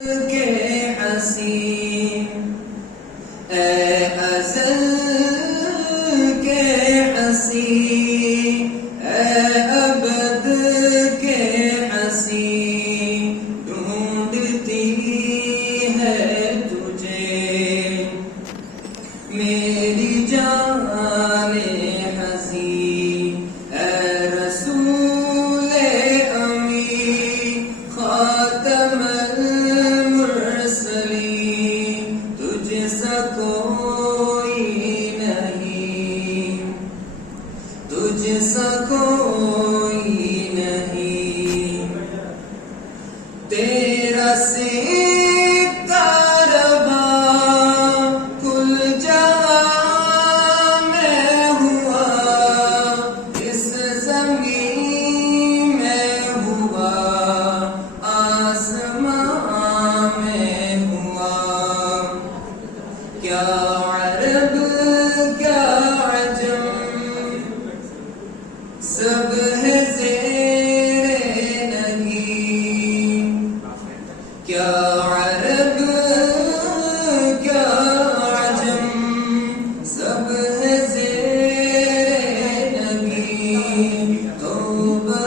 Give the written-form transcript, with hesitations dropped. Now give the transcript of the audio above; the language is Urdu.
کے حسین اے ازل کے حسین اے ابد کے حسین ڈھونڈتی ہے تجھے میری جان حسین اے رسول امین خاتم المرسلین تجھ سا کوئی نہیں تجھ سا کوئی نہیں تیرا ستارہ کل جہاں میں ہوا اس زمین میں ہوا آسمان میں ہوا کیا عرب کیا عجم سب ہے زیر نگین کیا عرب کیا عجم سب ہے زیر نگین توبہ